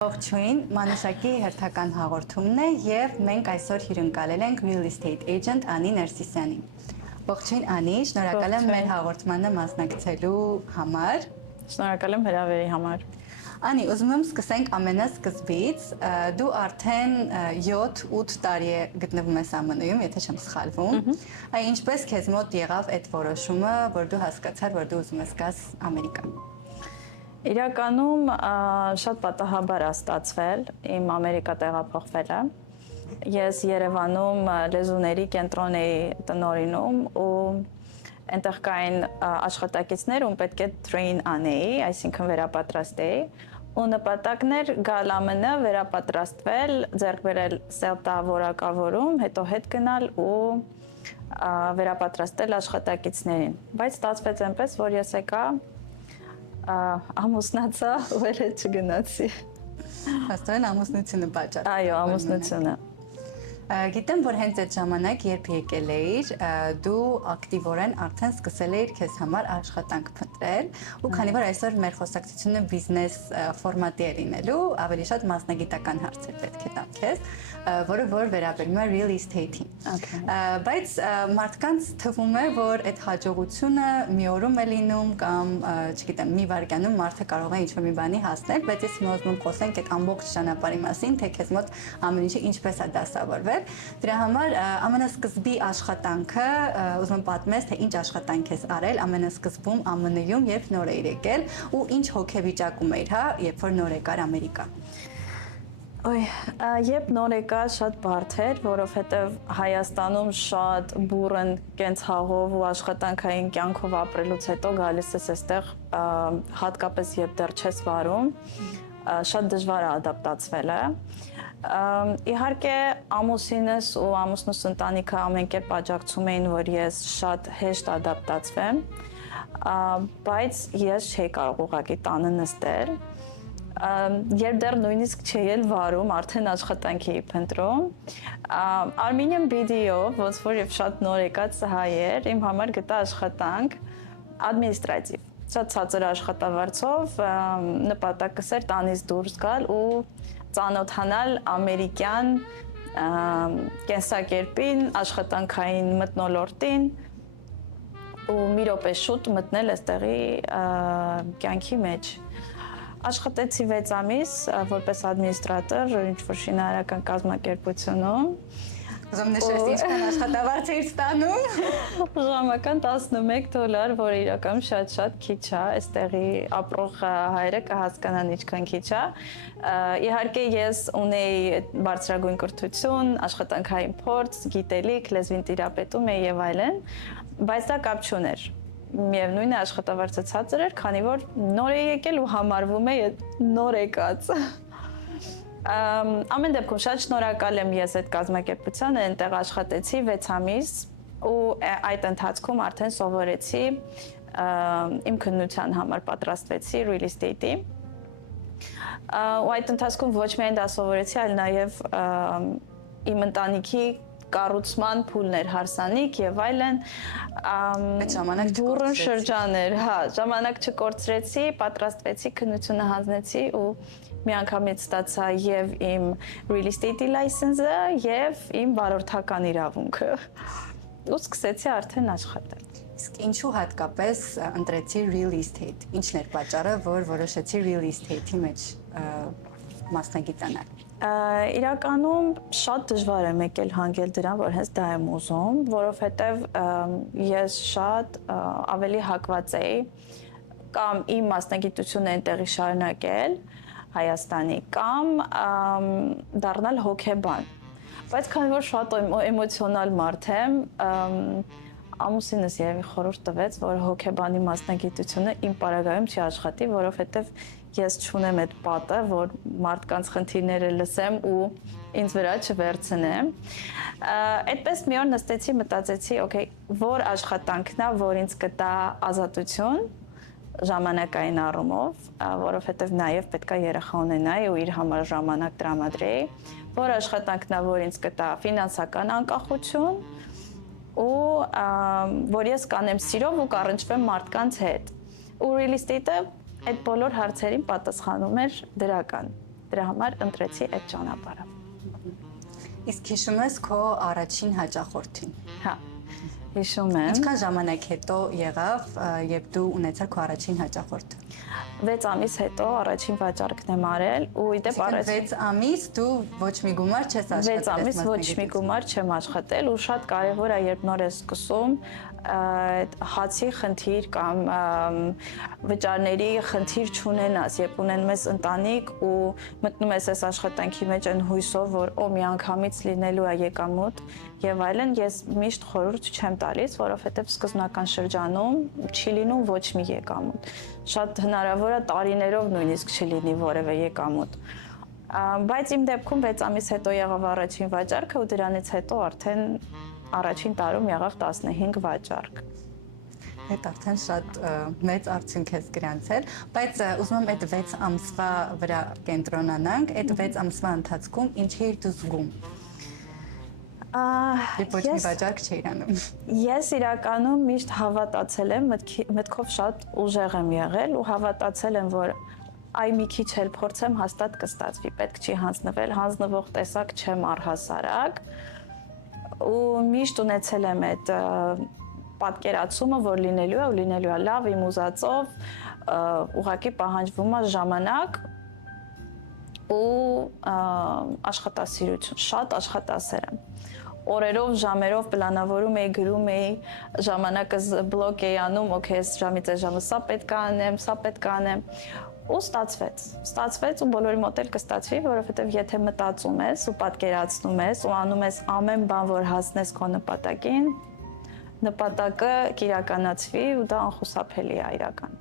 Ողջույն, Մանուշակի հերթական հաղորդումն է եւ մենք այսօր հյուրընկալել ենք real estate agent Անի Ներսիսյանին։ Ողջույն Անի, շնորհակալ եմ մեր հաղորդմանը մասնակցելու համար։ Շնորհակալ եմ հրավերի համար։ Անի, ուզում եմ սկսենք ամենասկզբից։ Դու արդեն 7-8 տարի է գտնվում ես ԱՄՆ-ում, եթե չեմ սխալվում։ Այ ինչպես քեզ մոտ եղավ այդ որոշումը, որ դու հասկացար, որ դու ուզում ես գաս Ամերիկա։ Իրականում շատ պատահաբար է ստացվել իմ Ամերիկա տեղափոխվելը։ Ես Երևանում լեզուների կենտրոն էի տնօրինում ու այնտեղ կային աշխատակիցներ, ում պետք է train անեի, այսինքն վերապատրաստեի, ու նպատակն էր գալ ԱՄՆ, վերապատրաստվել, ձեռք բերել սելտա որակավորում, հետո հետ գնալ ու վերապատրաստել աշխատակիցներին։ Բայց ստացվեց այնպես, որ ես եկա ամուսնացա, ու էլ հետ չգնացի։ Հաստատ ամուսնությունը պատճառ։ Այո, ամուսնությունը։ Գիտեմ, որ հենց այդ ժամանակ, երբ եկել էիր, դու ակտիվորեն արդեն սկսել էիր քեզ համար աշխատանք փնտրել, ու քանի որ այսօր մեր խոսակցությունը բիզնես ֆորմատի է լինելու, ավելի շատ մասնագիտական հարցեր պետք է տամ քեզ, որը որ վերաբերում է real estate-ին։ Բայց մարդկանց թվում է, որ այդ հաջողությունը մի օրում է լինում կամ, չգիտեմ, մի վայրկյանում մարդը կարող է ինչ-որ մի բանի հասնել, բայց ես հիմա ուզում եմ խոսենք այդ ամբողջ ճանապարհի մասին, թե քեզ մոտ ամեն ինչը ինչպես է դասավորվել։ Դրա համար ամենասկզբի աշխատանքը ուզում եմ պատմես, թե ինչ աշխատանք ես արել ամենասկզբում ԱՄՆ-ում, երբ նոր էիր եկել ու ինչ հոգեվիճակում էիր, հա, երբ որ նոր եկար Ամերիկա։ Երբ նոր եկա շատ բարդ էր, որովհետև Հայաստանում շատ բուրըն կենցաղով ու աշխատանքային կյանքով ապրելուց հետո գալիս ես այստեղ, հատկապես երբ դեռ չես վարում, շատ դժվար է ադապտացվելը։ Իհարկե ամուսինս ու ամուսնուս ընտանիքը ամեն կերպ աջակցում էին, որ ես շատ հեշտ ադապտացվեմ, բայց ես չէի կարող ուղղակի տանը նստել։ Երբ դեռ նույնիսկ չէի էլ վարում, արդեն աշխատանք էի փնտրում, Armenian BDO-ով, ոնց որ եւ շատ նոր եկած հայ էր, իմ համար գտա աշխատանք ադմինիստրատիվ։ Շատ ցածր աշխատավարձով, նպատակս էր տանից դուրս գալ ու ծանոթանալ ամերիկյան կենսակերպին, աշխատանքային մթնոլորտին ու մի րոպե շուտ մտնել այստեղի կյանքի մեջ։ Աշխատեցի 6 ամիս որպես ադմինիստրատոր ինչ-որ շինարարական կազմակերպությունում։ Ուզում նշես ինչքան աշխատավարձ էիր ստանում։ Ժամական $11, որը իրականում շատ քիչ է, այստեղի ապրող հայրը կհասկանան ինչքան քիչ է։ Իհարկե ես ունեի բարձրագույն կրթություն, աշխատանքային փորձ, գիտելիք, լեզվին տիրապետում էի եւ այլն, բայց դա կապ չուներ։ Միևնույն է աշխատավարձը ցածր էր, քանի որ նոր էի եկել ու համարվում է նոր եկած։ Ամեն դեպքում շատ շնորհակալ եմ ես այդ կազմակերպությանը, այնտեղ աշխատեցի 6 ամիս ու այդ ընթացքում արդեն սովորեցի իմ քննության համար պատրաստվեցի real estate-ի։ Ու այդ ընթացքում ոչ միայն դա սովորեցի, այլ նաև իմ ընտանիքի կառուցման փուլն էր հարսանիք եւ այլն, բուրըն շրջան էր, հա, ժամանակ չկորցրեցի, պատրաստվեցի, քննությունը հանձնեցի ու միանգամից ստացա եւ իմ real estate-ի լայսենսը եւ իմ վարորդական իրավունքը։ Ու սկսեցի արդեն աշխատել։ Իսկ ինչու հատկապես ընտրեցի real estate։ Ինչն էր պատճառը, որ որոշեցի real estate-ի մեջ մասնագիտանալ։ Իրականում շատ դժվար եմ եկել հանգել դրան, որ հենց դա եմ ուզում, որովհետև ես շատ ավելի հակված էի կամ իմ մասնագիտությունը այնտեղի շարունակել Հայաստանի կամ դառնալ հոգեբան։ Բայց քանի որ շատ էմոցիոնալ մարդ եմ, ամուսինս երևի խորհուրդ տվեց, որ հոգեբանի մասնագիտությունը իմ պարագայում չի աշխատի, որովհետև ես չունեմ այդ պատը, որ մարդկանց խնդիրները լսեմ ու ինձ վրա չվերցնեմ։ Այդպես մի օր նստեցի, մտածեցի, օքեյ, որ աշխատանքն է, որ ինձ կտա ազատություն ժամանակային առումով, որովհետև նաև պետք է երեխա ունենայի ու իր համար ժամանակ տրամադրեի, որ աշխատանքն է, որ ինձ կտա ֆինանսական անկախություն ու որ ես կանեմ սիրով ու կառնչվեմ մարդկանց հետ։ Ու real estate-ը այդ բոլոր հարցերին պատասխանում էր դրական։ դրա համար ընտրեցի այդ ճանապարհը։ Իսկ հիշում ես քո առաջին հաճախորդին։ Հա։ Հիշում եմ։ Ինչքան ժամանակ հետո եղավ, երբ դու ունեցար քո առաջին հաճախորդը։ 6 ամիս հետո առաջին վաճառքն եմ արել ու իդեպ առաջին 6 ամիս դու ոչ մի գումար չես աշխատել։ 6 ամիս ոչ մի գումար չեմ աշխատել ու շատ կարևոր է երբ նոր ես սկսում հացի խնդիր կամ վճարների խնդիր չունենաս, երբ ունենում ես ընտանիք ու մտնում ես այս աշխատանքի մեջ այն հույսով, որ միանգամից լինելու է եկամուտ եւ այլն, ես միշտ խորհուրդ չեմ տալիս, որովհետեւ սկզբնական շրջանում չի լինում ոչ մի եկամուտ։ Շատ հնարավոր է տարիներով նույնիսկ չլինի որևէ եկամուտ։ Բայց իմ դեպքում 6 ամիս հետո եղավ առաջին վաճառքը ու դրանից հետո արդեն առաջին տարում եղավ 15 վաճառք։ Այդ արդեն շատ մեծ արդյունք ես գրանցել, բայց ուզում եմ այդ 6 ամսվա վրա կենտրոնանանք, այդ 6 ամսվա ընթացքում ինչ էիր դու զգում։ Երբ ոչ մի վաճառք չէիր անում։ Ես իրականում միշտ հավատացել եմ, մտքով շատ ուժեղ եմ եղել ու հավատացել եմ, որ այ մի քիչ էլ փորձեմ հաստատ կստացվի, պետք չի հանձնվել, հանձնվող տեսակ չեմ առհասարակ ու միշտ ունեցել եմ այդ պատկերացումը, որ լինելու է ու լինելու է լավ, իմ ուզածով, ուղղակի պահանջվում է ժամանակ ու աշխատասիրություն, շատ աշխատասեր եմ։ Օրերով, ժամերով պլանավորում էի, գրում էի, ժամանակս բլոկ էի անում, օքեյ, այս ժամից այս ժամը սա պետք է անեմ, սա պետք է անեմ։ Ու ստացվեց ու բոլորի մոտ էլ կստացվի, որովհետև եթե մտածում ես ու պատկերացնում ես ու անում ես ամեն բան, որ հասնես քո նպատակին, նպատակը կիրականացվի ու դա անխուսափելի է իրական։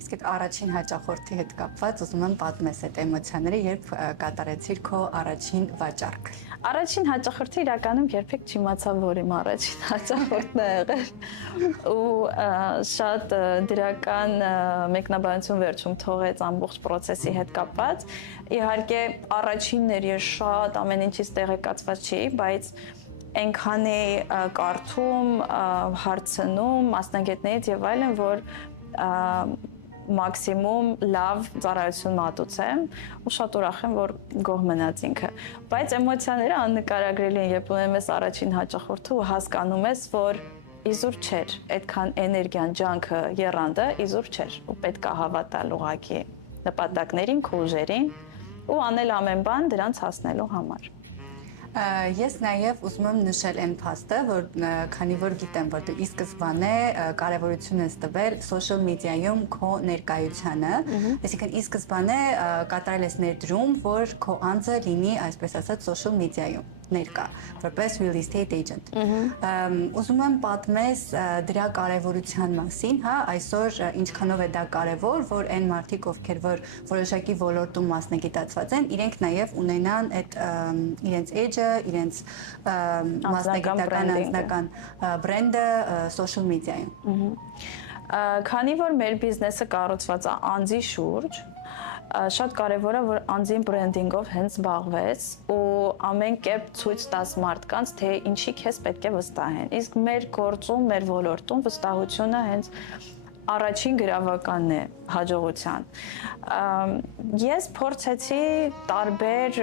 Իսկ այդ առաջին հաճախորդի հետ կապված ուզում եմ պատմես այդ էմոցիաները, երբ կատարեցիր քո առաջին վաճառքը։ Առաջին հաճախորդը իրականում երբեք չիմացա, որ իմ առաջին հաճախորդն է եղել ու շատ դրական մեկնաբանություն վերջում թողեց ամբողջ process-ի հետ կապված։ Իհարկե առաջինն էր, ես շատ ամեն ինչից տեղեկացված չէի, բայց այնքանի կարդում, հարցնում մասնագետներից եւ այլն, որ մաքսիմում լավ ծառայություն մատուցեմ ու շատ ուրախ եմ, որ գոհ մնաց ինքը։ Բայց էմոցիաները աննկարագրելի են, երբ ունեմ ես առաջին հաճախորդը ու հասկանում ես, որ իզուր չէր, այդքան էներգիան, ջանքը, եռանդը իզուր չէր ու պետք է հավատալ ուղղակի նպատակներին, քո ուժերին ու անել ամեն բան դրանց հասնելու համար։ Ես նաև ուզում եմ նշել այն փաստը, որ քանի որ գիտեմ, որ դու ի սկզբանե կարևորություն ես տվել social media-ում քո ներկայությանը, այսինքն ի սկզբանե կատարել ես ներդրում, որ քո անձը լինի, այսպես ասած, social media-ում ներկա, որպես real estate agent։ Ուզում եմ պատմես դրա կարևորության մասին, հա, այսօր ինչքանով է դա կարևոր, որ այն մարդիկ, ովքեր որ որոշակի ոլորտում մասնագիտացված են, իրենք նաև ունենան այդ իրենց edge-ը, իրենց մասնագիտական անձնական բրենդը social media-ում։ Քանի որ մեր բիզնեսը կառուցված է անձի շուրջ, շատ կարևոր է, որ անձին բրենդինգով հենց զբաղվես ու ամեն կերպ ցույց տաս մարդկանց, թե ինչի քեզ պետք է վստահեն։ Իսկ մեր գործում, մեր ոլորտում վստահությունը հենց առաջին գրավականն է հաջողության։ Ես փորձեցի տարբեր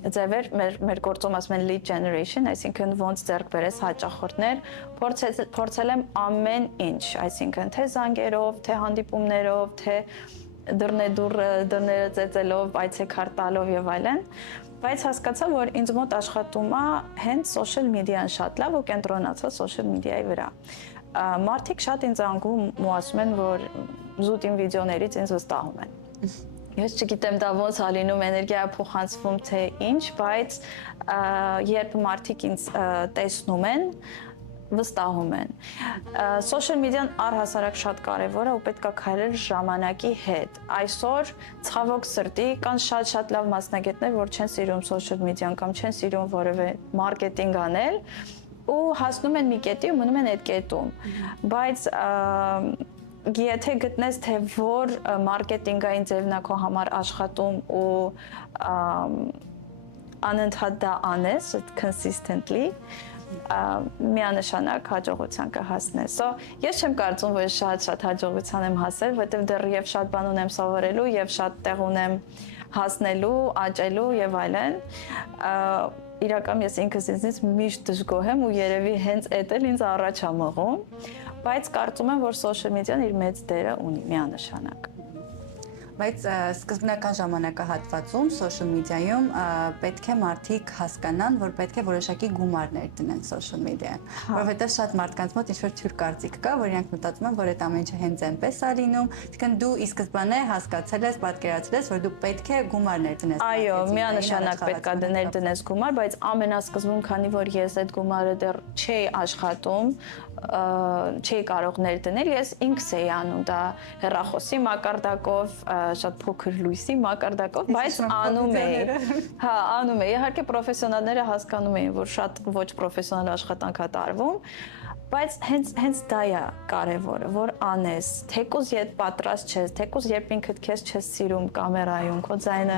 ձևեր մեր գործում ասում են lead generation, այսինքն ոնց ձեռք բերես հաճախորդներ, փորձել եմ ամեն ինչ, այսինքն թե զանգերով, թե հանդիպումներով, թե դռները ծեծելով, այցեքարտ տալով եւ այլն, բայց հասկացա, որ ինձ մոտ աշխատում է հենց social media-ն շատ լավ ու կենտրոնացած social media-ի վրա։ Մարդիկ շատ ինձ անգում ու ասում են, որ զուտ իմ վիդեոներից ինձ վստահում են։ Ես չգիտեմ դա ոնց է լինում, էներգիա փոխանցվում թե ինչ, բայց երբ մարդիկ ինձ տեսնում են, վստահում են։ Social media-ն առհասարակ շատ կարևոր է ու պետք է քայլել ժամանակի հետ։ Այսօր ցավոք սրտի կան շատ լավ մասնագետներ, որ չեն սիրում social media-ն կամ չեն սիրում որևէ մարքեթինգ անել ու հասնում են մի կետի ու մնում են այդ կետում։ Բայց եթե գտնես, թե որ մարքեթինգային ձևն է քո համար աշխատում ու անընդհատ դա անես consistently, միանշանակ հաջողության կհասնես։ So ես չեմ կարծում, որ շատ հաջողության եմ հասել, որովհետև դեռ եւ շատ բան ունեմ սովորելու եւ շատ տեղ ունեմ հասնելու, աճելու եւ այլն։ Իրական ես ինքս ինձնից միշտ դժգոհ եմ ու երևի հենց այդ էլ ինձ առաջ է մղում, բայց կարծում եմ, որ social media-ն իր մեծ դերը ունի միանշանակ։ Բայց սկզբնական ժամանակահատվածում social media-ում պետք է մարդիկ հասկանան, որ պետք է որոշակի գումարներ դնեն social media-ին, որովհետև շատ մարդկանց մոտ ինչ-որ թյուր կարծիք կա, որ իրենք մտածում են, որ այդ ամեն ինչը հենց այնպես է լինում, այսինքն դու ի սկզբանե հասկացել ես, պատկերացրել ես, որ դու պետք է գումարներ դնես։ Այո, միանշանակ պետք է դնես գումար, բայց ամենասկզբում, քանի որ ես այդ գումարը դեռ չէի աշխատում, չէի կարող ներդնել, ես ինքս էի անում դա հեռախոսի մակարդակով, շատ փոքր լույսի մակարդակով, բայց անում էի։ Հա, անում էի։ Իհարկե պրոֆեսիոնալները հասկանում էին, որ շատ ոչ պրոֆեսիոնալ աշխատանք է տարվում, բայց հենց դա է կարևորը, որ անես, թեկուզ երբ պատրաստ չես, թեկուզ երբ ինքդ քեզ չես սիրում կամերայում, քո ձայնը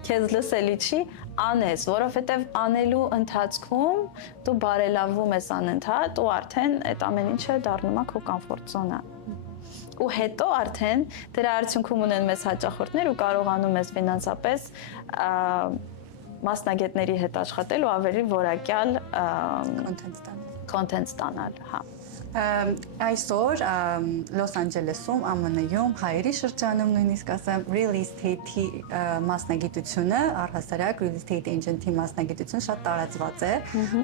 քեզ լսելի չի, անես, որովհետև անելու ընթացքում դու բարելավում ես անընդհատ ու արդեն այդ ամեն ինչը դառնում է քո կոմֆորտ զոնա։ Ու հետո արդեն դրա արդյունքում ունեն մեզ հաճախորդներ ու կարողանում ես ֆինանսապես մասնագետների հետ աշխատել ու ավելի որակյալ content ստանալ, հա։ Այսօր Լոս Անջելեսում, ԱՄՆ-ում, հայերի շրջանում նույնիսկ ասեմ, real estate-ի մասնագիտությունը, առհասարակ real estate agent-ի մասնագիտությունը շատ տարածված է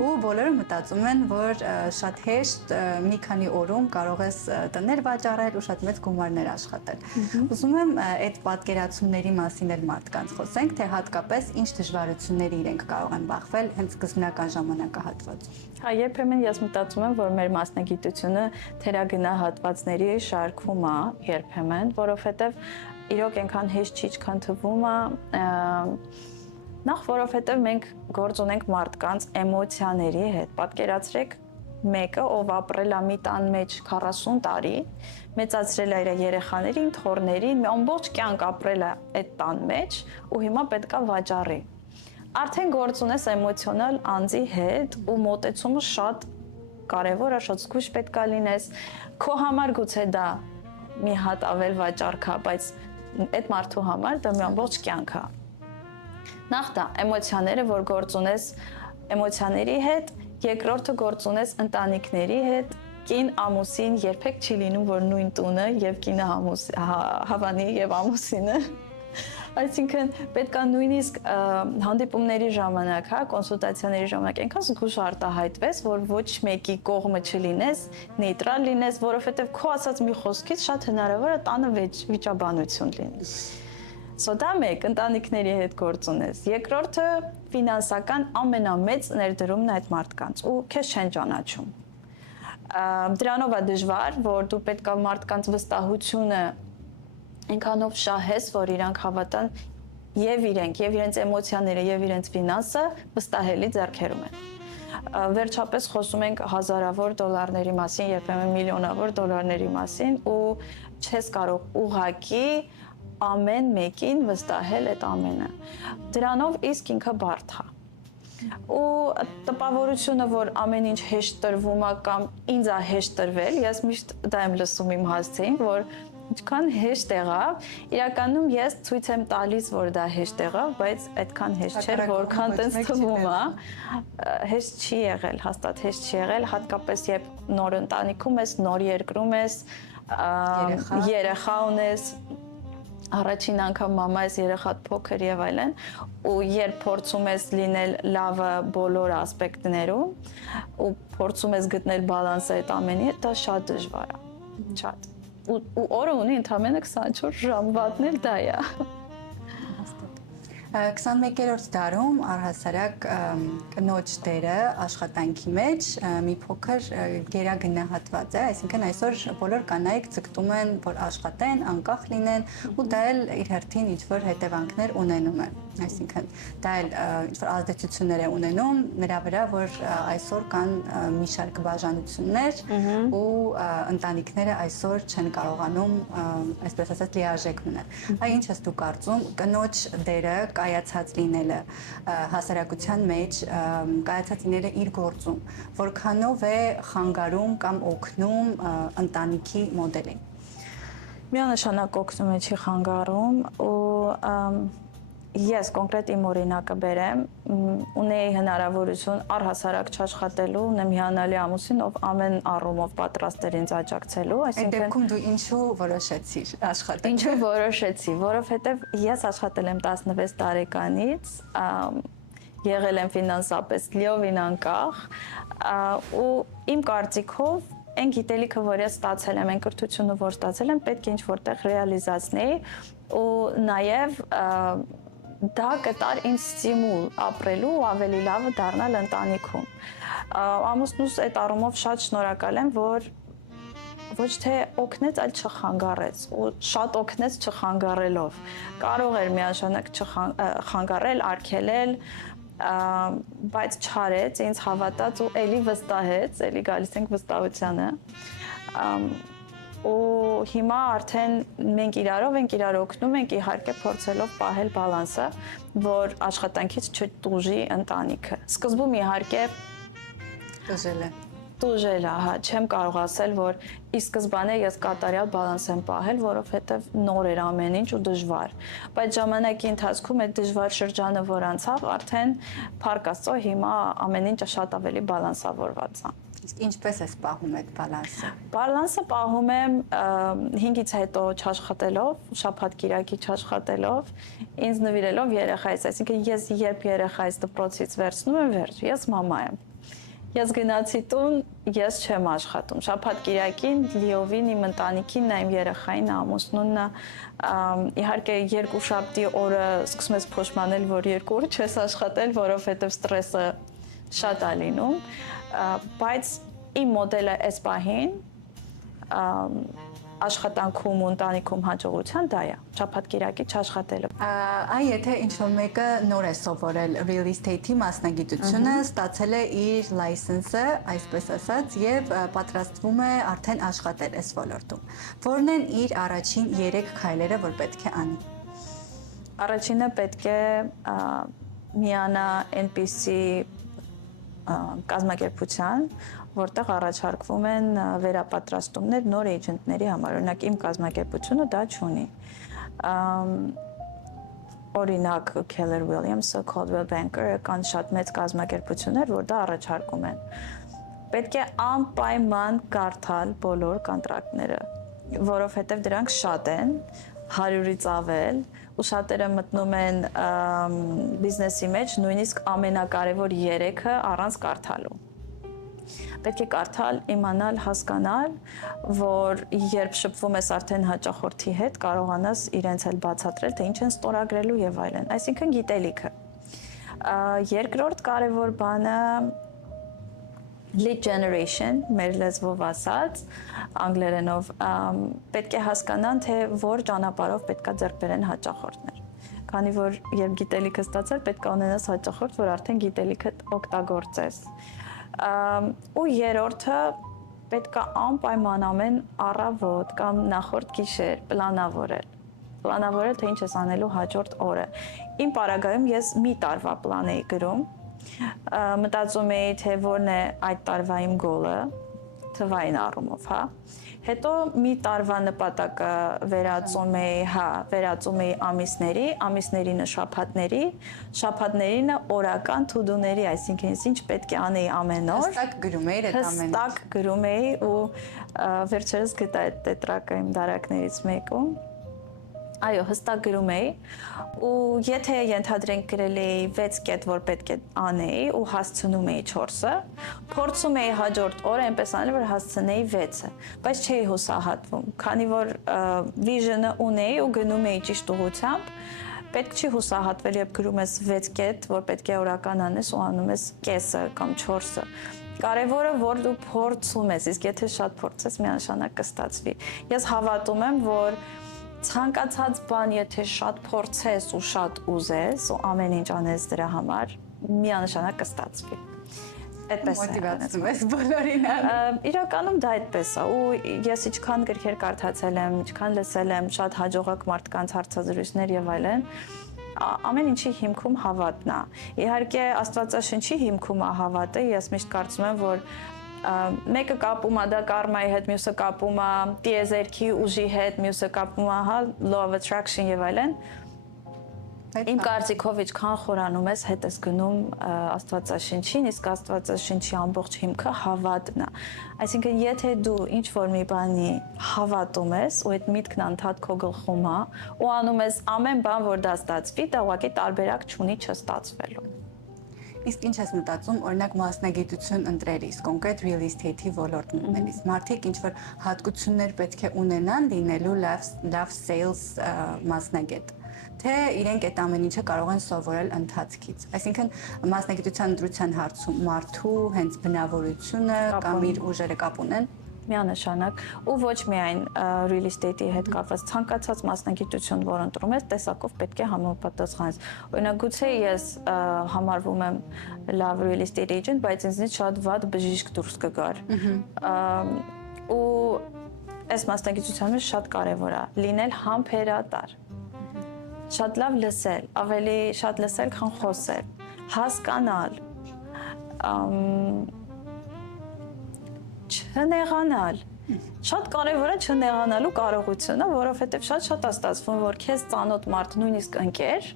ու բոլորը մտածում են, որ շատ հեշտ մի քանի օրում կարող ես տներ վաճառել ու շատ մեծ գումարներ աշխատել։ Ուզում եմ այդ պատկերացումների մասին էլ մարդկանց խոսենք, թե հատկապես ինչ դժվարությունների իրենք կարող են բախվել հենց սկզբնական ժամանակահատվածում։ Հա, երբեմն ես մտածում եմ, որ մեր մասնագիտությունը թերագնահատվածների շարքում է երբեմն, որովհետև իրոք այնքան հեշտ չի, ինչքան թվում է, նախ որովհետև մենք գործ ունենք մարդկանց էմոցիաների հետ։ Պատկերացրեք մեկը, ով ապրել է մի տան մեջ 40 տարի, մեծացրել է իր երեխաներին, թոռներին, մի ամբողջ կյանք ապրել է այդ տան մեջ ու հիմա պետք է վաճառի։ Արդեն գործ ունես էմոցիոնալ անձի հետ ու մոտեցումը շատ կարևոր է, շատ զգույշ պետք է լինես։ Քո համար գուցե դա մի հատ ավել վաճառք է, բայց այդ մարդու համար դա մի ամբողջ կյանք է։ Նախ դա էմոցիաները, որ գործ ունես էմոցիաների հետ, երկրորդը գործ ունես ընտանիքների հետ, կին ամուսին երբեք չի լինում, որ նույն տունը եւ կինը հավանի եւ ամուսինը Այսինքն պետք է նույնիսկ հանդիպումների ժամանակ, հա, կոնսուլտացիաների ժամանակ այնքան զգուշ արտահայտվես, որ ոչ մեկի կողմը չլինես, նեյտրալ լինես, որովհետև քո ասած մի խոսքից շատ հնարավոր է տանը վիճաբանություն լինի։ Դա մեկ, ընտանիքների հետ գործ ունես։ Երկրորդը ֆինանսական ամենամեծ ներդրումն է այդ մարդկանց ու քեզ չեն ճանաչում։ Դրանով է դժվար, որ դու պետք է մարդկանց վստահությունը այնքանով շահես, որ իրանք հավատան եւ իրենք, եւ իրենց էմոցիաները, եւ իրենց ֆինանսը վստահելի ձեռքերում են։ Վերջապես խոսում ենք հազարավոր դոլարների մասին, երբեմն միլիոնավոր դոլարների մասին ու չես կարող ուղղակի ամեն մեկին վստահել այդ ամենը։ Դրանով իսկ ինքը բարդ է։ Ու տպավորությունը, որ ամեն ինչ հեշտ տրվում է կամ ինձ է հեշտ տրվել, ես միշտ դա եմ լսում իմ հասցեին, որ ինչքան հեշտ եղավ, իրականում ես ցույց եմ տալիս, որ դա հեշտ եղավ, բայց այդքան հեշտ չէր, որքան տենց թվում է, հեշտ չի եղել, հաստատ հեշտ չի եղել, հատկապես երբ նոր ընտանիքում ես, նոր երկրում ես, երեխա ունես, առաջին անգամ մամա ես, երեխատ փոքր եւ այլն, ու երբ փորձում ես լինել լավը բոլոր ասպեկտներում, ու փորձում ես գտնել բալանսը այդ ամենի հետ, դա շատ դժվար է, շատ։ Ու օրը ունի ընդամենը 24 ժամ, վատն էլ դա է։ 21-րդ դարում առհասարակ կնոջ դերը աշխատանքի մեջ մի փոքր գերագնահատված է, այսինքն այսօր բոլոր կանայք ձգտում են, որ աշխատեն, անկախ լինեն, ու դա էլ իր հերթին ինչ-որ հետևանքներ ունենում է։ Այսինքն դա էլ ինչ-որ ազդեցություններ է ունենում նրա վրա, որ այսօր կան մի շարք բաժանություններ ու ընտանիքները այսօր չեն կարողանում, այսպես ասած, լիարժեք մնալ։ Այ ինչ ես դու կարծում, կնոջ դերը կայացած լինելը հասարակության մեջ, կայացած լինելը իր գործում, որքանով է խանգարում կամ օգնում ընտանիքի մոդելին։ Միանշանակ օգնում է, չի խանգարում ու ես կոնկրետ իմ օրինակը բերեմ, ունեի հնարավորություն առհասարակ չաշխատելու, ունեմ հիանալի ամուսին, ով ամեն առումով պատրաստ էր ինձ աջակցելու, Այդ դեպքում դու ինչու որոշեցիր աշխատել։ Ինչու որոշեցի, որովհետև ես աշխատել եմ 16 տարեկանից, եղել եմ ֆինանսապես լիովին անկախ ու իմ կարծիքով այն գիտելիքը, որ ես ստացել եմ, այն կրթությունը, որ ստացել եմ, պետք է ինչ-որտեղ ռեալիզացնեի ու նաև դա կտար ինձ ստիմուլ ապրելու ու ավելի լավը դառնալ ընտանիքում։ Ամուսնուս այդ առումով շատ շնորհակալ եմ, որ ոչ թե օգնեց, այլ չխանգարեց ու շատ օգնեց չխանգարելով։ Կարող էր միանշանակ չխանգարել, արգելել, բայց չարեց, ինձ հավատաց ու էլի վստահեց, էլի գալիս ենք վստահությանը։ Ու հիմա արդեն մենք իրարով ենք իրար օգնում ենք իհարկե փորձելով պահել բալանսը, որ աշխատանքից չտուժի ընտանիքը։ Սկզբում իհարկե տուժել է, հա, չեմ կարող ասել, որ ի սկզբանե ես կատարյալ բալանս եմ պահել, որովհետև նոր էր ամեն ինչ ու դժվար։ Բայց ժամանակի ընթացքում այդ դժվար շրջանը, որ անցավ, արդեն փառք Աստծո, հիմա ամեն ինչը շատ ավելի բալանսավորված է։ Իսկ ինչպես ես պահում այդ բալանսը։ Բալանսը պահում եմ 5-ից հետո չաշխատելով, շաբաթ-կիրակի չաշխատելով, ինձ նվիրելով երեխայից, այսինքն ես երբ երեխայից դպրոցից վերցնում եմ վերջ, ես մամա եմ։ Ես գնացի տուն, ես չեմ աշխատում։ Շաբաթ-կիրակին լիովին իմ ընտանիքին, իմ երեխային, ամուսնունն իհարկե երկուշաբթի օրը սկսում ես փոշմանել, որ 2 օր չես աշխատել, որովհետև ստրեսը շատ է լինում, բայց իմ մոդելը այս պահին աշխատանքում ու ընտանիքում հաջողության դա է, շաբաթ-կիրակի չաշխատելը։ Այ եթե ինչ-որ մեկը նոր է սովորել real estate-ի մասնագիտությունը, ստացել է իր լայսենսը, այսպես ասած, եւ պատրաստվում է արդեն աշխատել այս ոլորտում։ Որն են իր առաջին 3 քայլերը, որ պետք է անի։ Առաջինը պետք է միանա NPC կազմակերպության, որտեղ առաջարկվում են վերապատրաստումներ նոր էջենտների համար, օրինակ իմ կազմակերպությունը դա չունի։ Օրինակ Keller Williams-ը, Coldwell Banker-ը կան շատ մեծ կազմակերպություններ, որ դա առաջարկում են։ Պետք է անպայման կարդալ բոլոր կոնտրակտները, որովհետև դրանք շատ են, 100-ից ավել, ու շատերը մտնում են բիզնեսի մեջ նույնիսկ ամենակարևոր 3-ը առանց կարդալու։ Պետք է կարդալ, իմանալ, հասկանալ, որ երբ շփվում ես արդեն հաճախորդի հետ, կարողանաս իրենց էլ բացատրել, թե ինչ են ստորագրելու եւ այլն։ Այսինքն գիտելիքը։ Երկրորդ կարևոր բանը lead generation, մեր լեզվով ասած, անգլերենով, պետք է հասկանան, թե որ ճանապարհով պետք է ձեռք բերեն հաճախորդներ։ Քանի որ երբ գիտելիքը ստացել, պետք է ունենաս հաճախորդ, որ արդեն գիտելիքը օգտագործես։ Ու երրորդը պետք է անպայման ամեն առավոտ կամ նախորդ գիշեր պլանավորել։ Պլանավորել, թե ինչ ես անելու հաջորդ օրը։ Իմ պարագայում ես մի տարվա պլան էի գրում, մտածում էի, թե որն է այդ տարվա իմ գոլը, թվային առումով, հա։ Հետո մի տարվա նպատակը վերածում էի ամիսների, ամիսներինը շաբաթների, շաբաթներինը օրական to-do-ների, այսինքն ինչ պետք է անեի ամեն օր։ Հստակ գրում էի այդ ամենը։ Հստակ գրում էի ու վերջերս գտա այդ տետրակը իմ դարակներից մեկում։ Այո, հստակ գրում էի ու եթե ենթադրենք գրել էի 6 կետ, որ պետք է անեի ու հասցնում էի 4-ը, փորձում էի հաջորդ օրը այնպես անել, որ հասցնեի 6-ը, բայց չէի հուսահատվում, քանի որ vision-ը ունեի ու գնում էի ճիշտ ուղղությամբ, պետք չի հուսահատվել, երբ գրում ես 6 կետ, որ պետք է օրական անես ու անում ես կեսը կամ 4-ը։ Կարևորը, որ դու փորձում ես, իսկ եթե շատ փորձես, միանշանակ կստացվի։ Ես հավատում եմ, որ ցանկացած բան, եթե շատ փորձես ու շատ ուզես ու ամեն ինչ անես դրա համար, միանշանակ կստացվի։ Այդպես է։ Մոտիվացնում ես բոլորին։ Իրականում դա այդպես է ու ես ինչքան գրքեր կարդացել եմ, ինչքան լսել եմ շատ հաջողակ մարդկանց հարցազրույցներ եւ այլն, ամեն ինչի հիմքում հավատն է։ Իհարկե Աստվածաշնչի հիմքում է հավատը, ես միշտ կարծում եմ, որ մեկը կապում է դա կարմայի հետ, մյուսը կապում է տիեզերքի ուժի հետ, մյուսը կապում է law of attraction եւ այլն։ Իմ կարծիքով ինչքան խորանում ես, հետ ես գնում Աստվածաշնչին, իսկ Աստվածաշնչի ամբողջ հիմքը հավատն է։ Այսինքն, եթե դու ինչ-որ մի բանի հավատում ես, ու այդ միտքն անդադ քո գլխում է, ու անում ես ամեն բան, որ դա ստացվի, դա ուղղակի տարբերակ չունի չստացվելու։ Իսկ ինչ ես մտածում, օրինակ մասնագիտություն ընտրելիս, կոնկրետ real estate-ի ոլորտն ընտրելիս, մարդիկ ինչ-որ հատկություններ պետք է ունենան լինելու լավ sales մասնագետ, թե իրենք այդ ամեն ինչը կարող են սովորել ընթացքից։ Այսինքն մասնագիտության ընտրության հարցում մարդու հենց բնավորությունը կամ իր ուժերը կապ ունեն։ Միանշանակ, ու ոչ միայն real estate-ի հետ կապված ցանկացած մասնագիտություն, որ ընտրում ես, տեսակով պետք է համապատասխանես։ Օրինակ, գուցե ես համարվում եմ լավ real estate agent, բայց ինձնից շատ վատ բժիշկ դուրս կգար։ Ու այս մասնագիտության մեջ շատ կարևոր է լինել համբերատար։ Շատ լավ լսել, ավելի շատ լսել, քան խոսել, հասկանալ, չնեղանալ։ Շատ կարևոր է չնեղանալու կարողությունը, որովհետև շատ է ստացվում, որ քեզ ծանոթ մարդ, նույնիսկ ընկեր,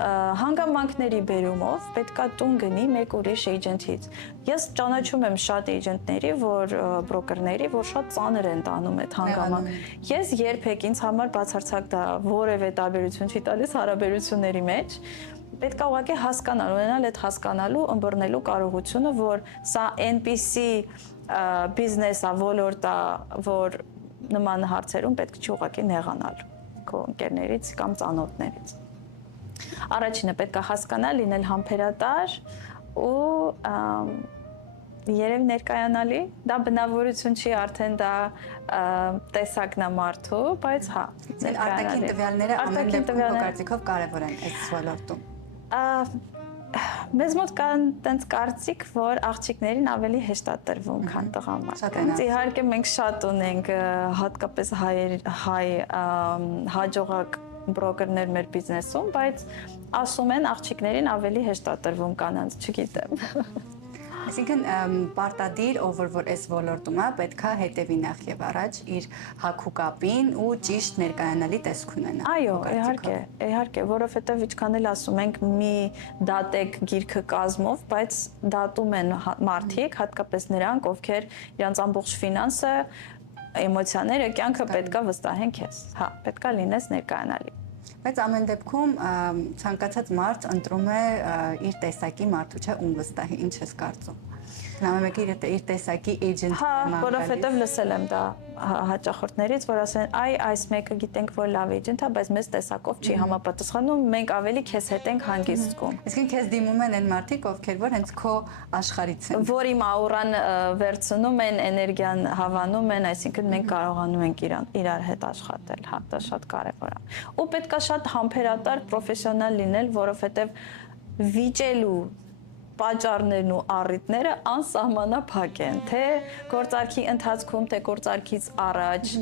հանգամանքների բերումով պետքա տուն գնի մեկ ուրիշ էջենտից։ Ես ճանաչում եմ շատ էջենտների, բրոկերների, որ շատ ծանր են տանում այդ հանգամանք։ Ես երբեք ինձ համար բացարձակ դա որևէ տարբերություն չի տալիս հարաբերությունների մեջ։ Պետքա ուղղակի հասկանալ, ունենալ այդ հասկանալու, ըմբռնելու կարողությունը, որ սա NPC բիզնես է, ոլորտ է, որ նման հարցերում պետք չի ուղղակի նեղանալ քո ընկերներից կամ ծանոթներից։ Առաջինը պետք է հասկանալ, լինել համբերատար ու երևի ներկայանալի, դա բնավորություն չի, արդեն դա տեսակն է մարդու, բայց հա, արտաքին տվյալները ամեն դեպքում քո կարծիքով կարևոր են այս ոլորտում։ Մեզ մոտ կան տենց կարծիք, որ աղջիկներին ավելի հեշտ է տրվում, քան տղամարդկանց։ Իհարկե մենք շատ ունենք հատկապես հայ հաջողակ բրոկերներ մեր բիզնեսում, բայց ասում են աղջիկներին ավելի հեշտ է տրվում կանանց, չգիտեմ։ Այսինքն պարտադիր, ով որ այս ոլորտում է, պետքա հետևի նախ եւ առաջ իր հագու կապին ու ճիշտ ներկայանալի տեսք ունենա։ Այո, իհարկե, որովհետեւ ինչքան էլ ասում ենք մի դատեք գիրքը կազմով, բայց դատում են մարդիկ, հատկապես նրանք, ովքեր իրանց ամբողջ ֆինանսը, էմոցիաները, կյանքը պետքա վստահեն քեզ։ Հա, պետքա լինես ներկայանալի։ Բայց ամեն դեպքում ցանկացած մարդ ընտրում է իր տեսակի մարդու, չէ, ում վստահի, ինչ ես կարծում։ Նամակը իր տեսակի էջենտն է մանգալիս։ Հա, որովհետև լսել եմ դա հաճախորդներից, որ ասեն, այս մեկը գիտենք, որ լավ էջենտ է, բայց մեզ տեսակով չի համապատասխանում, մենք ավելի քեզ հետ ենք հանգիստ զգում։ Այսինքն քեզ դիմում են այն մարդիկ, ովքեր որ հենց քո աշխարհից են։ Որ իմ աուրան վերցնում են, էներգիան հավանում են, այսինքն մենք կարողանում ենք իրար հետ աշխատել, հա, դա շատ կարևոր է։ Ու պետքա շատ համբերատար, պրոֆեսիոնալ լինել, որովհետև վիճելու պատճառներն ու առիթները անսահմանափակ են, թե գործարքի ընթացքում, թե գործարքից առաջ,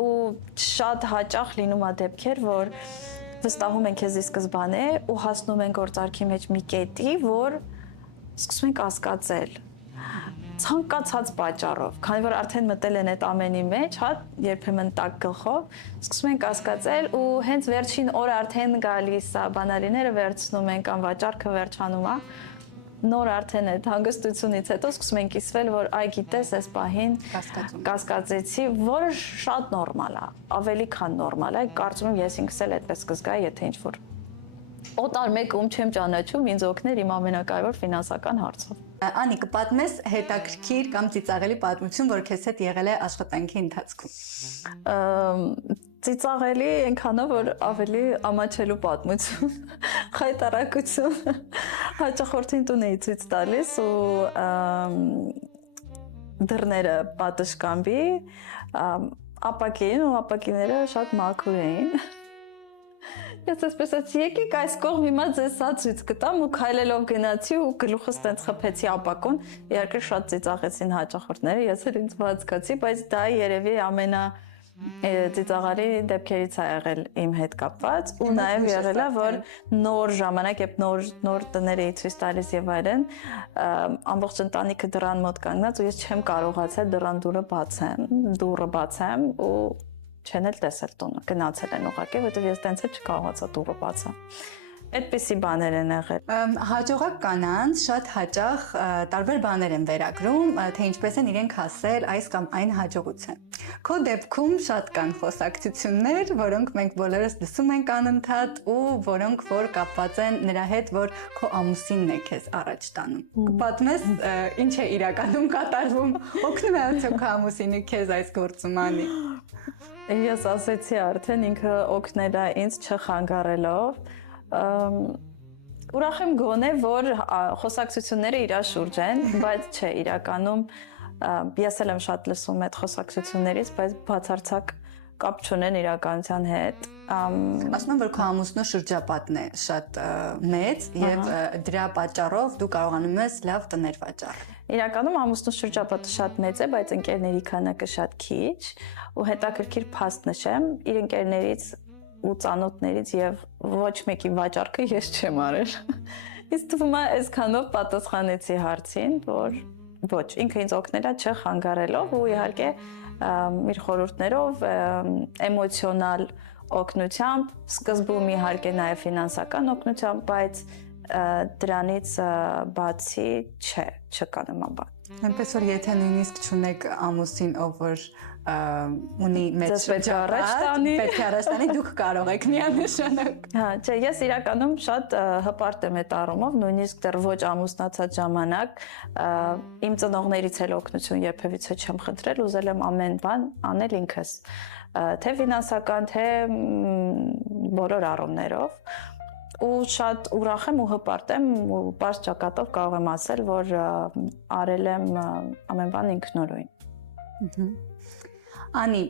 ու շատ հաճախ լինում է դեպքեր, որ վստահում են քեզի սկզբանե ու հասնում են գործարքի մեջ մի կետի, որ սկսում են կասկածել ցանկացած պատճառով, քանի որ արդեն մտել են այդ ամենի մեջ, հա, երբեմն տակ գլխով, սկսում են կասկածել ու հենց վերջին օրը արդեն գալիս է, բանալիները վերցնում են կամ վաճառքը վերջանում է, նոր արդեն այդ հանգստությունից հետո սկսում են կիսվել, որ այ գիտես, այս պահին կասկածեցի, որը շատ նորմալ է, ավելի քան նորմալ է, կարծում եմ ես ինքս էլ այդպես կզգայի, եթե ինչ-որ օտար մեկ ում չեմ ճանաչում, ինձ օգներ իմ ամենակարևոր ֆինանսական հարցով։ Անի, կպատմես հետաքրքիր կամ ծիծաղելի պատմություն, որ քեզ հետ եղել է աշխատանքի ընթացքում։ Ծիծաղելի այնքանով, որ ավելի ամաչելու պատմություն, խայտարակություն, հաճախորդին տուն էի ցույց տալիս ու դռները պատշգամբի, ապակին ու ապակիները շատ մաքուր էին։ Ես այսպես ասեցի, եկեք այս կողմ հիմա ձեզ սա ցույց կտամ ու քայլելով գնացի ու գլուխս տենց խփեցի ապակուն, իհարկե շատ ծիծաղեցին հաճախորդները, ես էլ ինձ բացկացի, բայց դա երևի ծիծաղալի դեպքերից է եղել իմ հետ կապված ու նաև եղել է որ նոր ժամանակ երբ նոր տները ցույց տալիս եւ այլն ամբողջ ընտանիքը դռան մոտ կանգնած ու ես չեմ կարողացել դռան դուռը բացեմ ու չեն էլ տեսել տունը գնացել են ուղղակի որովհետեւ ես տենց էլ չկարողացա դուռը բացեմ Այդպիսի բաներ են եղել։ Հաջողակ կանանց շատ հաճախ տարբեր բաներ են վերագրում, թե ինչպես են իրենք հասել այս կամ այն հաջողության։ Քո դեպքում շատ կան խոսակցություններ, որոնք մենք բոլորս լսում ենք անընդհատ ու որոնք որ կապված են նրա հետ, որ քո ամուսինն է քեզ առաջ տանում։ Կպատմես ինչ է իրականում կատարվում, օգնում է արդյոք քո ամուսինը քեզ այս գործում անի։ Ես ասեցի արդեն ինքը օգնել է ինձ չխանգարելով ուրախ եմ գոնե որ խոսակցությունները իրար շուրջ են, բայց չէ, իրականում ես էլ եմ շատ լսում այդ խոսակցություններից, բայց բացարձակ կապ չունեն իրականության հետ։ Ասում եմ, որ քո ամուսնու շրջապատն է շատ մեծ եւ դրա պատճառով դու կարողանում ես լավ տներ վաճառել։ Իրականում ամուսնու շրջապատը շատ մեծ է, բայց ընկերների քանակը շատ քիչ ու հետաքրքիր փաստ նշեմ, իր ընկերներից ու ծանոթներից եւ ոչ մեկի վաճառքը ես չեմ արել։ Իսկ թվում է այսքանով պատասխանեցի հարցին, որ ոչ, ինքը ինձ օգնել է չխանգարելով ու իհարկե իր խորհուրդներով, էմոցիոնալ օգնությամբ, սկզբում իհարկե նաեւ ֆինանսական օգնությամբ, բայց դրանից բացի չկա նման բան։ Այնպես որ եթե նույնիսկ չունեք ամուսին, ով որ ունի մեծ շրջապատ, պետք է առաջ տանի, դուք կարող եք միանշանակ։ Հա, չէ, ես իրականում շատ հպարտ եմ այդ առումով, նույնիսկ դեռ ոչ ամուսնացած ժամանակ իմ ծնողներից էլ օգնություն երբևիցե չեմ խնդրել, ուզել եմ ամեն բան անել ինքս, թե ֆինանսական, թե բոլոր առումներով։ Ու շատ ուրախ եմ ու հպարտ եմ ու բարձ ճակատով կարող եմ ասել, որ արել եմ ամեն բան ինքնուրույն։ Անի,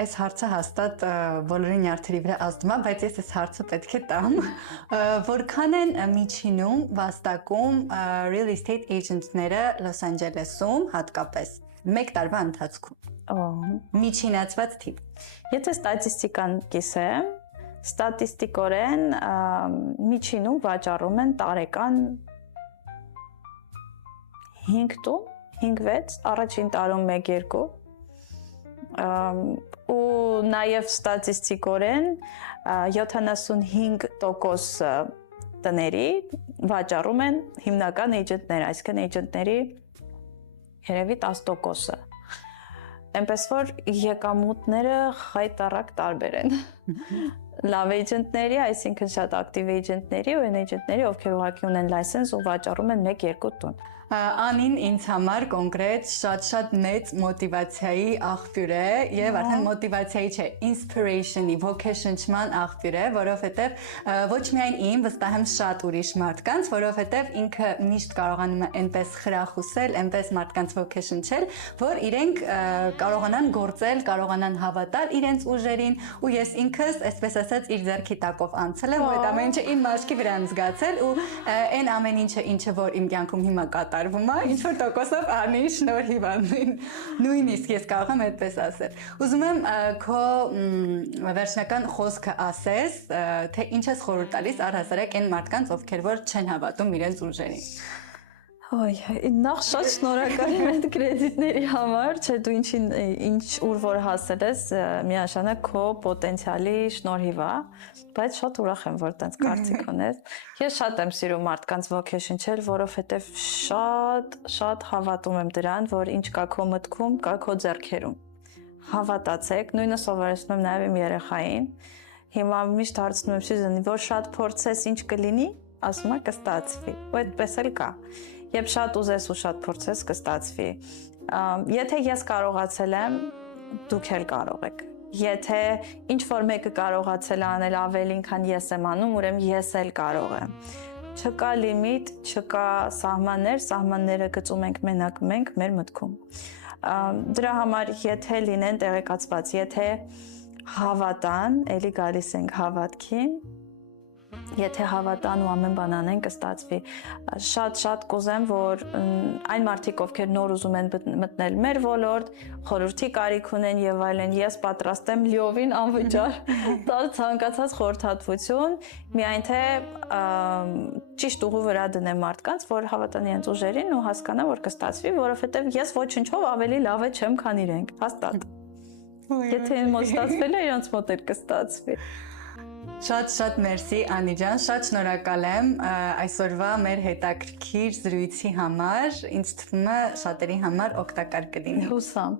այս հարցը հաստատ բոլորի նյարդերի վրա ազդում է, բայց ես այս հարցը պետք է տամ, որքան են միջինում վաստակում real estate agent-ները Լոս Անջելեսում հատկապես մեկ տարվա ընթացքում։ Միջինացված թիվ։ Եթե ստատիստիկան կիսեմ, ստատիստիկորեն միջինում վաճառում են տարեկան 5 տուն, 5-6, առաջին տարում 1-2 ու նաև ստատիստիկորեն 75% տների վաճառում են հիմնական էջենտներ, այսինքն էջենտների երևի 10%-ը։ Այնպես որ եկամուտները խայտառակ տարբեր են։ Լավ էջենտների, այսինքն շատ ակտիվ էջենտների ու այն էջենտների, ովքեր ուղղակի ունեն լայսենս ու վաճառում են 1-2 տուն։ Անին ինձ համար կոնկրետ շատ մեծ մոտիվացիայի աղբյուր է եւ արդեն մոտիվացիայի չէ, inspiration-ի, ոգեշնչման աղբյուր է, որովհետեւ ոչ միայն իմ, վստահ եմ շատ ուրիշ մարդկանց, որովհետեւ ինքը միշտ կարողանում է այնպես խրախուսել, այնպես մարդկանց ոգեշնչել, որ իրենք կարողանան գործել, կարողանան հավատալ իրենց ուժերին ու ես ինքս, այսպես ասած, իր ձեռքի տակով անցել եմ ու այդ ամեն ինչը իմ մաշկի վրա եմ զգացել ու այն ամեն ինչը որ իմ կյանքում հիմա կատարվում է, ինչ որ տոկոսով անի շնորհիվ անին։ Նույնիսկ ես կարող եմ այդպես ասել։ Ուզում եմ քո վերջնական խոսքը ասես, թե ինչ ես խորհուրդ տալիս առհասարակ այն մարդկանց, ովքեր որ չեն հավատում իրենց ուժերին։ Նախ շատ շնորհակալ եմ այդ կրեդիտների համար, չէ դու ինչ ուր որ հասել ես, միանշանակ քո պոտենցիալի շնորհիվ է, բայց շատ ուրախ եմ, որ տենց կարծիք ունես։ Ես շատ եմ սիրում մարդկանց ոգեշնչել, որովհետև շատ հավատում եմ դրան, որ ինչ կա քո մտքում, կա քո ձեռքերում։ Հավատացեք, նույնը սովորեցնում եմ նաև իմ երեխային։ Հիմա միշտ հարցնում եմ Սյուզանին, որ շատ փորձես ինչ կլինի, ասում է կստացվի։ Ու այդպես էլ կա։ Երբ շատ ուզես ու շատ փորձես կստացվի։ Եթե ես կարողացել եմ, դուք էլ կարող եք։ Եթե ինչ որ մեկը կարողացել է անել ավելին, քան ես եմ անում, ուրեմն ես էլ կարող եմ։ Չկա լիմիտ, չկա սահմաններ, սահմանները գծում ենք մենակ մենք մեր մտքում։ Դրա համար եթե լինեն տեղեկացված, եթե հավատան, էլի գալիս ենք հավատքին, Եթե հավատան ու ամեն բան անեն կստացվի։ Շատ կուզեմ, որ այն մարդիկ, ովքեր նոր ուզում են մտնել մեր ոլորտ, խորհրդի կարիք ունեն եւ այլն, ես պատրաստ եմ լիովին անվճար տալ ցանկացած խորհրդատվություն, միայն թե ճիշտ ուղու վրա դնեմ մարդկանց, որ հավատան իրենց ուժերին ու հասկանա, որ կստացվի, որովհետեւ ես ոչնչով ավելի լավ չեմ, քան իրենք, հաստատ։ Եթե ինձ մոտ ստացվել է, իրենց մոտ էլ կստացվի։ Շատ մերսի Անի ջան, շատ շնորհակալ եմ այսօրվա մեր հետաքրքիր զրույցի համար, ինձ թվում է շատերի համար օգտակար կլինի։ Հուսամ։